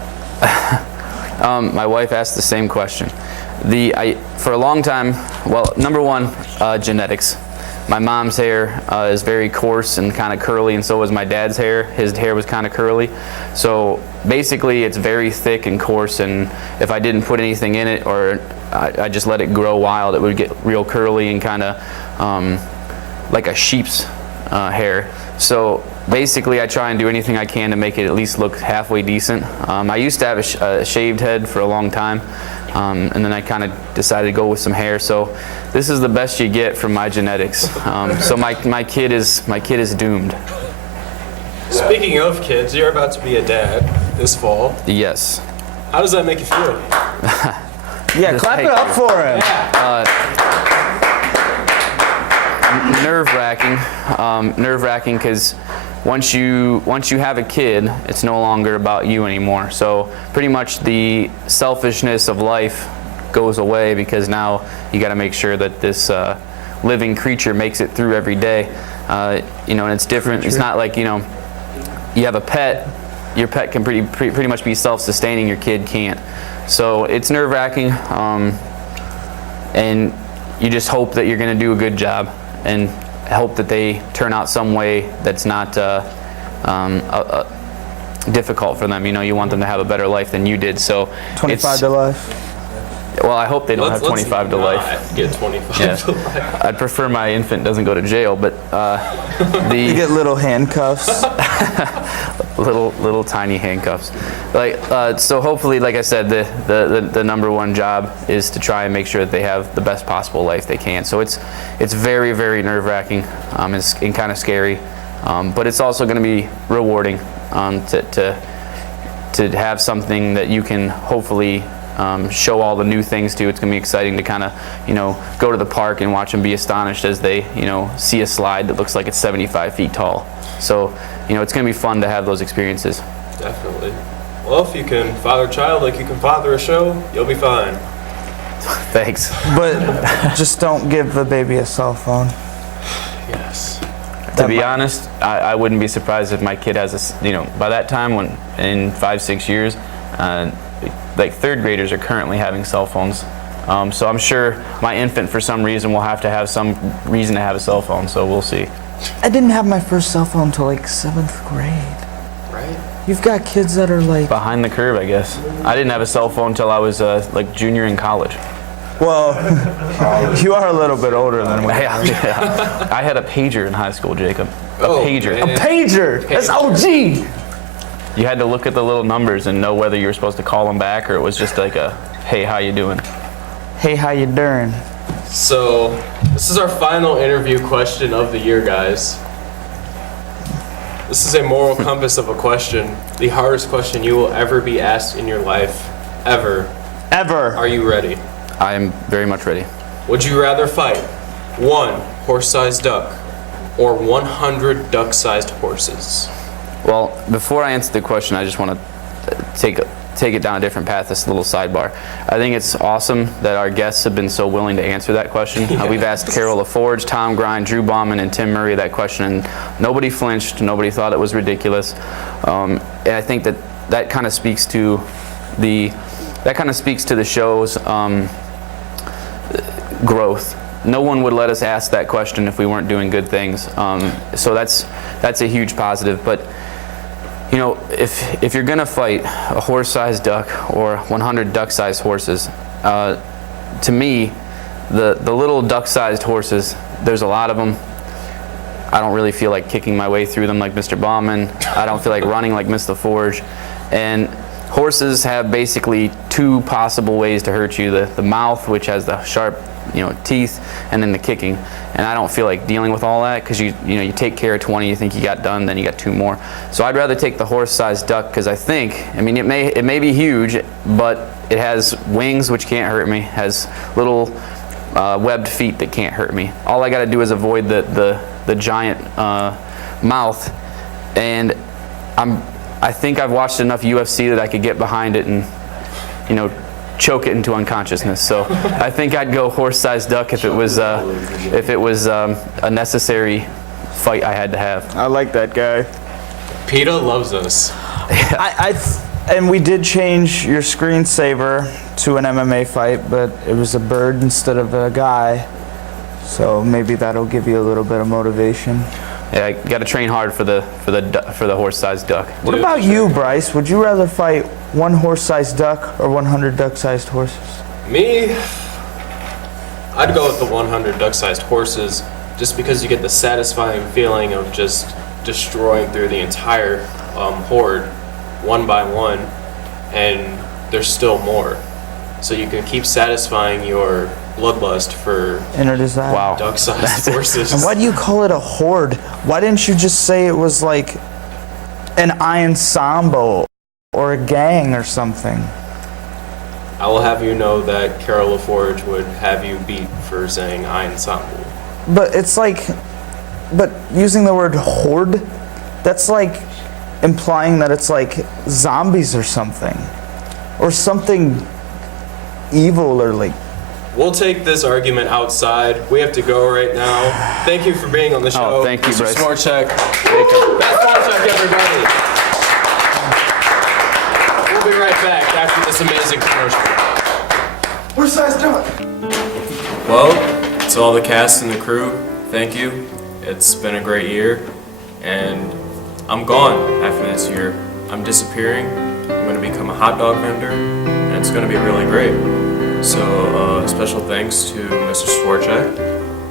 My wife asked the same question. For a long time, well, number one, genetics. My mom's hair is very coarse and kind of curly, and so was my dad's hair. His hair was kind of curly. So basically it's very thick and coarse, and if I didn't put anything in it or I just let it grow wild, it would get real curly and kind of like a sheep's hair. So basically I try and do anything I can to make it at least look halfway decent. I used to have a shaved head for a long time, and then I kind of decided to go with some hair. So this is the best you get from my genetics. So my kid is doomed. Speaking of kids, you're about to be a dad this fall. Yes. How does that make you feel? Yeah, clap it up for him. Nerve-wracking because once you have a kid, it's no longer about you anymore. So pretty much the selfishness of life goes away, because now you got to make sure that this living creature makes it through every day. And it's different. It's not like you have a pet. Your pet can pretty much be self-sustaining. Your kid can't. So it's nerve-wracking, and you just hope that you're going to do a good job and hope that they turn out some way that's not difficult for them. You want them to have a better life than you did. So 25 to life. Well, I hope they don't have 25 to life. Get 25 to life. I'd prefer my infant doesn't go to jail, but You get little handcuffs. little tiny handcuffs. So hopefully, like I said, the number one job is to try and make sure that they have the best possible life they can. So it's very, very nerve-wracking and kind of scary, but it's also going to be rewarding to have something that you can hopefully show all the new things to. It's going to be exciting to kind of, go to the park and watch them be astonished as they, see a slide that looks like it's 75 feet tall. So, it's going to be fun to have those experiences. Definitely. Well, if you can father a child like you can father a show, you'll be fine. Thanks. But just don't give the baby a cell phone. Yes. To be honest, I wouldn't be surprised if my kid has by that time, when in 5-6 years, like third graders are currently having cell phones. So I'm sure my infant, for some reason, will have to have some reason to have a cell phone. So we'll see. I didn't have my first cell phone until like 7th grade. Right? You've got kids that are like behind the curve, I guess. I didn't have a cell phone until I was like junior in college. Well, you are a little bit older than me. Yeah. I had a pager in high school, Jacob. A pager. A pager. That's OG. You had to look at the little numbers and know whether you were supposed to call them back or it was just like a, hey, how you doing? Hey, how you doing? So, this is our final interview question of the year, guys. This is a moral compass of a question. The hardest question you will ever be asked in your life. Ever. Ever. Are you ready? I am very much ready. Would you rather fight 1 horse-sized duck or 100 duck-sized horses? Well, before I answer the question, I just want to take it down a different path, this little sidebar. I think it's awesome that our guests have been so willing to answer that question. We've asked Carol LaForge, Tom Grind, Drew Bauman, and Tim Murray that question, and nobody flinched, nobody thought it was ridiculous. And I think that kind of speaks to the show's growth. No one would let us ask that question if we weren't doing good things. So that's a huge positive. But you know, if you're gonna fight a horse-sized duck or 100 duck-sized horses, to me, the little duck-sized horses, there's a lot of them. I don't really feel like kicking my way through them like Mr. Bauman. I don't feel like running like Miss LaForge. And horses have basically 2 possible ways to hurt you: the mouth, which has the sharp, teeth, and then the kicking. And I don't feel like dealing with all that because you take care of 20, you think you got done, then you got 2 more. So I'd rather take the horse-sized duck because it may be huge, but it has wings which can't hurt me, has little webbed feet that can't hurt me. All I got to do is avoid the giant mouth, and I think I've watched enough UFC that I could get behind it and choke it into unconsciousness. So I think I'd go horse-sized duck if it was a necessary fight I had to have. I like that guy. PETA loves us. And we did change your screensaver to an MMA fight, but it was a bird instead of a guy. So maybe that'll give you a little bit of motivation. Yeah, I got to train hard for the horse-sized duck. What about you, Bryce? Would you rather fight 1 horse-sized duck or 100 duck-sized horses? Me, I'd go with the 100 duck-sized horses just because you get the satisfying feeling of just destroying through the entire horde one by one, and there's still more. So you can keep satisfying your bloodlust for inner desire. Duck-sized horses. And why do you call it a horde? Why didn't you just say it was like an ensemble or a gang or something? I will have you know that Carol LaForge would have you beat for saying ensemble. But it's like, but using the word horde, that's like implying that it's like zombies or something evil or like. We'll take this argument outside. We have to go right now. Thank you for being on the show. Oh, thank you, Mr. Bryce. Swortchek. Best Swortchek, everybody. We'll be right back after this amazing commercial. Horse-sized duck. Well, to all the cast and the crew, thank you. It's been a great year, and I'm gone after this year. I'm disappearing. I'm going to become a hot dog vendor, and it's going to be really great. So, special thanks to Mr. Swortchek,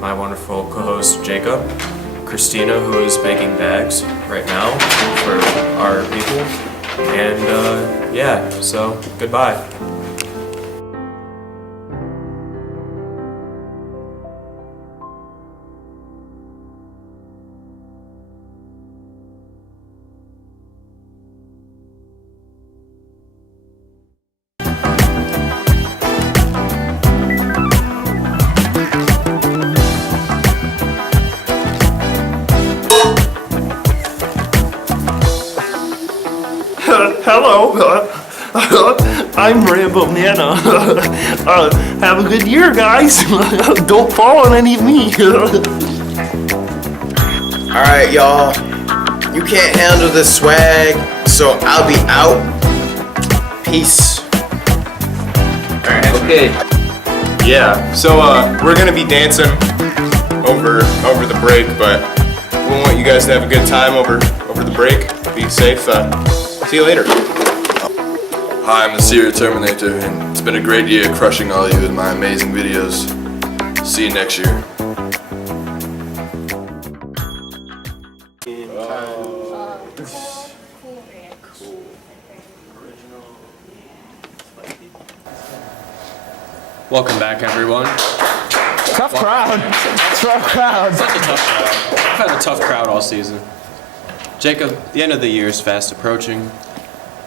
my wonderful co-host Jacob, Christina, who is baking bags right now for our people, and yeah, so goodbye. Hello. I'm Rambo Nana. Have a good year, guys. Don't fall on any of me. Alright, y'all. You can't handle the swag, so I'll be out. Peace. Okay. Yeah, so we're gonna be dancing over the break, but we want you guys to have a good time over the break. Be safe. See you later. Hi, I'm the Serial Terminator, and it's been a great year crushing all of you with my amazing videos. See you next year. Welcome back, everyone. Tough crowd. Tough crowd. Such a tough crowd. I've had a tough crowd all season. Jacob, the end of the year is fast approaching.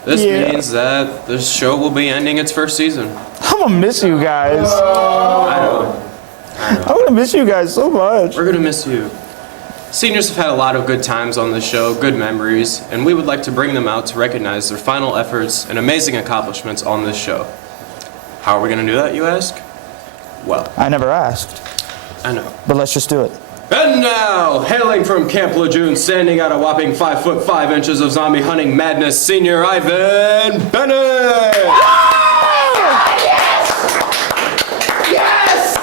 This means that the show will be ending its first season. I'm gonna miss you guys. I know. I'm gonna miss you guys so much. We're gonna miss you. Seniors have had a lot of good times on this show, good memories, and we would like to bring them out to recognize their final efforts and amazing accomplishments on this show. How are we gonna do that, you ask? Well, I never asked. I know. But let's just do it. And now, hailing from Camp Lejeune, standing at a whopping 5'5" of zombie hunting madness, Senior Ivan Bennett! Yes!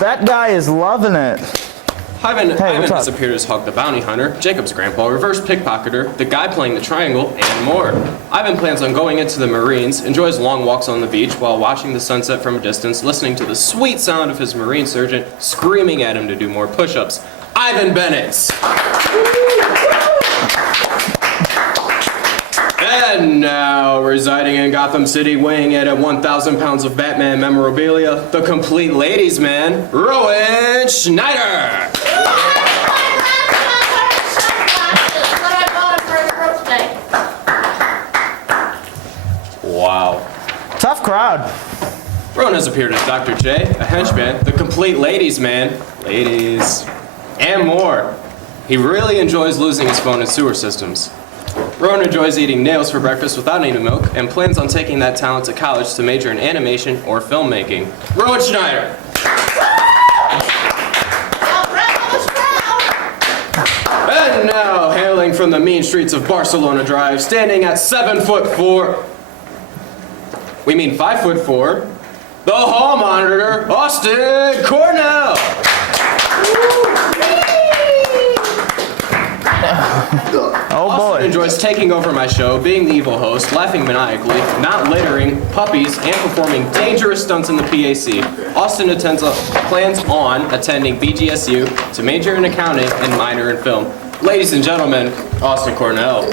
That guy is loving it. Ivan what's has up? appeared as Hawk the Bounty Hunter, Jacob's grandpa, reverse pickpocketer, the guy playing the triangle, and more. Ivan plans on going into the Marines, enjoys long walks on the beach while watching the sunset from a distance, listening to the sweet sound of his Marine sergeant screaming at him to do more push-ups. Ivan Bennett! And now, residing in Gotham City, weighing in at 1,000 pounds of Batman memorabilia, the complete ladies' man, Rowan Schneider! Wow. Tough crowd. Rowan has appeared as Dr. J, a henchman, the complete ladies' man, ladies, and more. He really enjoys losing his phone in sewer systems. Rowan enjoys eating nails for breakfast without any milk and plans on taking that talent to college to major in animation or filmmaking. Rowan Schneider. And now, hailing from the mean streets of Barcelona Drive, standing at 7'4", we mean 5'4", the hall monitor, Austin Cornell. Oh boy. Austin enjoys taking over my show, being the evil host, laughing maniacally, not littering, puppies, and performing dangerous stunts in the PAC. Austin plans on attending BGSU to major in accounting and minor in film. Ladies and gentlemen, Austin Cornell.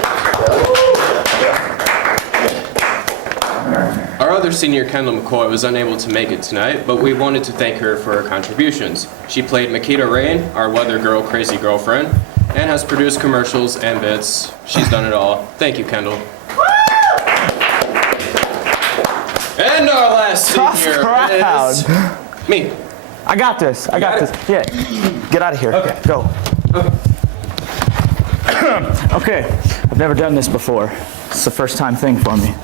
Our other senior, Kendall McCoy, was unable to make it tonight, but we wanted to thank her for her contributions. She played Makita Rain, our weather girl crazy girlfriend, and has produced commercials and bits. She's done it all. Thank you, Kendall. And our last senior is me. I got this. I got this. Yeah. Get out of here. Okay. Go. Okay. I've never done this before. It's the first time thing for me.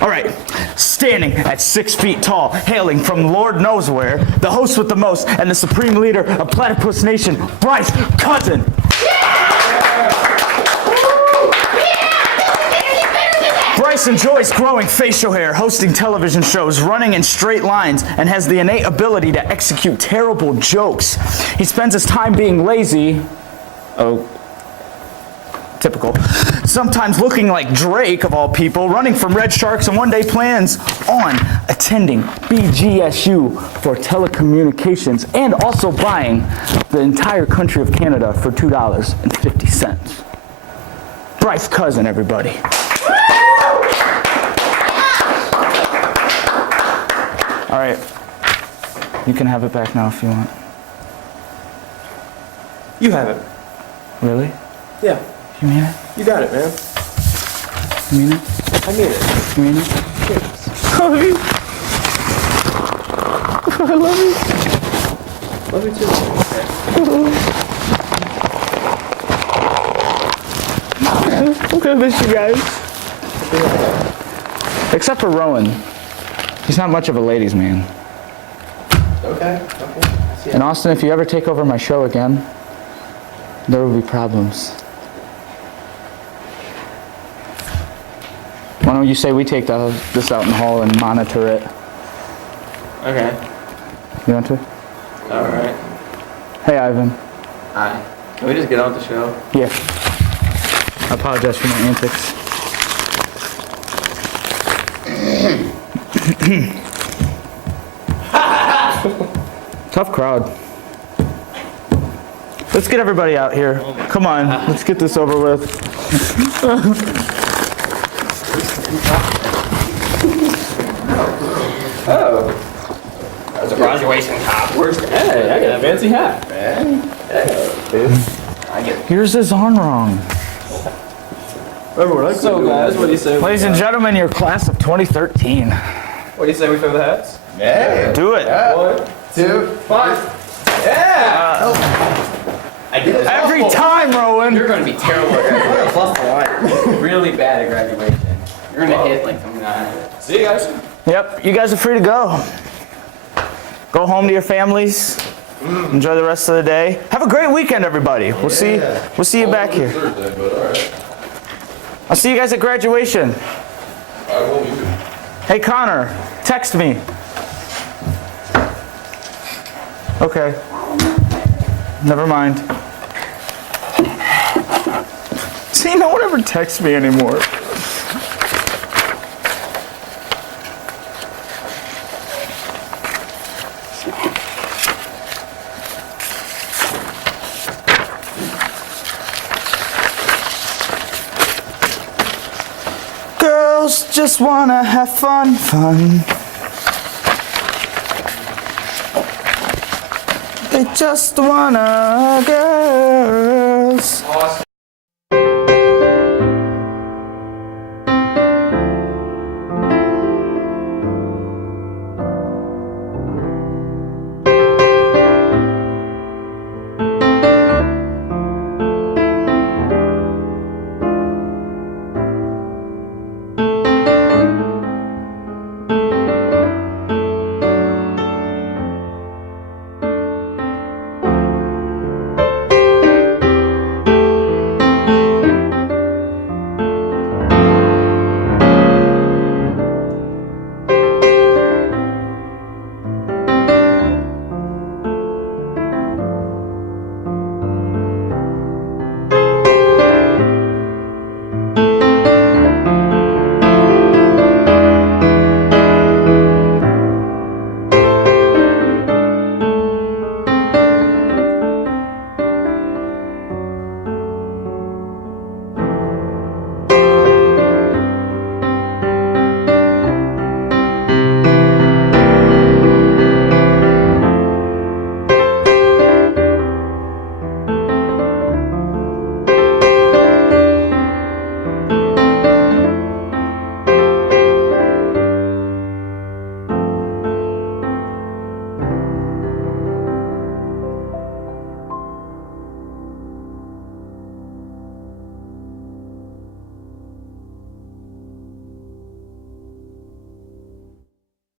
All right, standing at 6 feet tall, hailing from Lord knows where, the host with the most and the supreme leader of Platypus Nation, Bryce Cousin. Bryce enjoys growing facial hair, hosting television shows, running in straight lines, and has the innate ability to execute terrible jokes. He spends his time being lazy. Oh. Typical. Sometimes looking like Drake, of all people, running from Red Sharks, and one day plans on attending BGSU for telecommunications and also buying the entire country of Canada for $2.50. Bryce Cousin, everybody. All right. You can have it back now if you want. You have it. Really? Yeah. You mean it? You got it, man. You mean it? I mean it. You mean it? Yes. I love you. I love you. Love you too. I'm gonna miss you guys. Except for Rowan. He's not much of a ladies' man. Okay. And Austin, if you ever take over my show again, there will be problems. Why don't you say we take this out in the hall and monitor it? Okay. You want to? Alright. Hey, Ivan. Hi. Can we just get on with the show? Yeah. I apologize for my antics. Tough crowd. Let's get everybody out here. Come on, let's get this over with. Oh. That's a graduation cap. Hey, I got a fancy hat, man. Hey, Yours is on wrong. So guys, what do you say? Ladies and gentlemen, your class of 2013. What do you say we throw the hats? Yeah. Do it. 1, 2, 5. Yeah! I did it. Every time, Rowan. You're gonna be terrible at graduation. Plus the line. Really bad at graduation. You're gonna hit like something on it. See you guys. Yep, you guys are free to go. Go home to your families. Enjoy the rest of the day. Have a great weekend, everybody. We'll see you back here. Thursday, but all right. I'll see you guys at graduation. I will be. Hey, Connor, text me. Okay. Never mind. See, no one ever texts me anymore. Girls just wanna have fun. They just wanna girls.